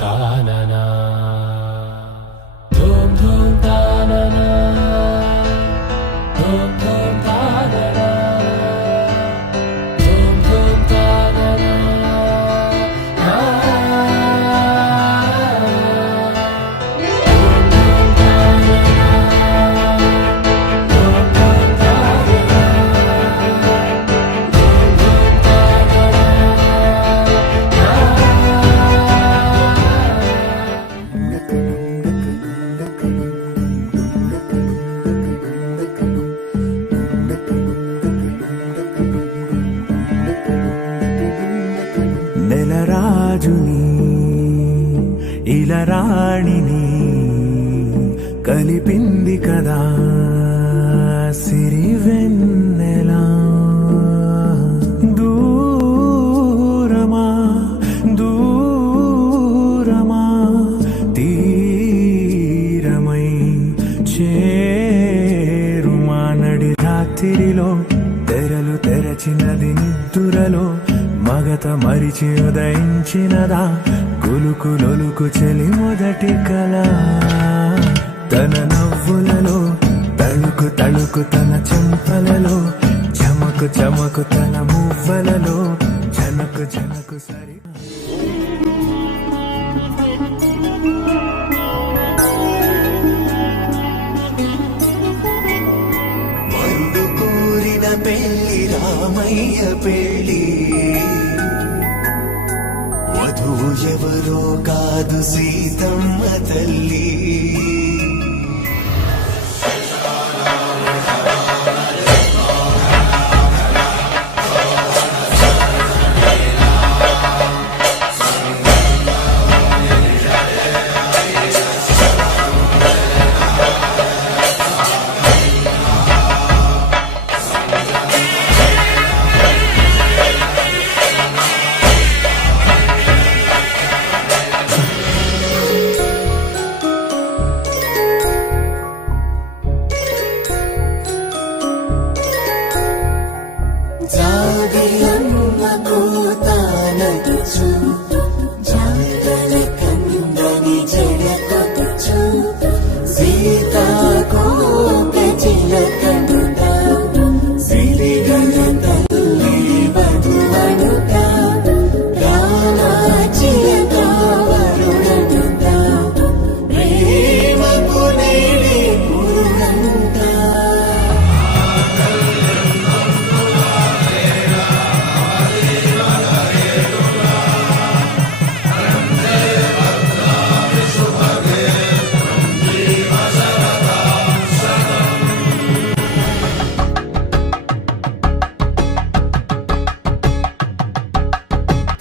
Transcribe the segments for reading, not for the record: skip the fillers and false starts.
తాననా ధూమ్ ధూమ్ తాననా ధూమ్ ధూమ్ తాననా ధూమ్ ధూమ్ తాననా నెలరాజుని ఇలరాణిని కలిపింది కదా సిరివెన్నెలా దూరమా దూరమా తీరమై చేరుమా నడి రాత్రిలో తెరలు తెరచినది నిద్దురలో మగత మరిచి ఉదయించినదా కులుకు లొలుకు చెలి మొదటి కళ తన నవ్వులలో తళుకు తళుకు తన చెంపలలో చమకు చమకు తన మువ్వలలో జనకు జనకు సరి మరుడు కోరిన పెళ్లి రామయ్య పెళ్లి వధువు ఎవరో కాదు సీతమ్మ తల్లి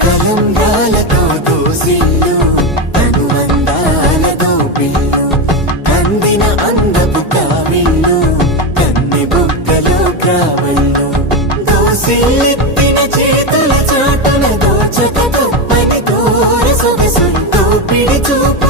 కలంగాలతో దోసిల్లు అనువందాలతో పిల్లు అందిన అందపు కావిల్లు కన్నె బుగ్గలో క్రావళ్ళు దోసిల్లెత్తిన చేతుల చాటున దోచక తప్పని దూర సొగసు దోపిడి చూపు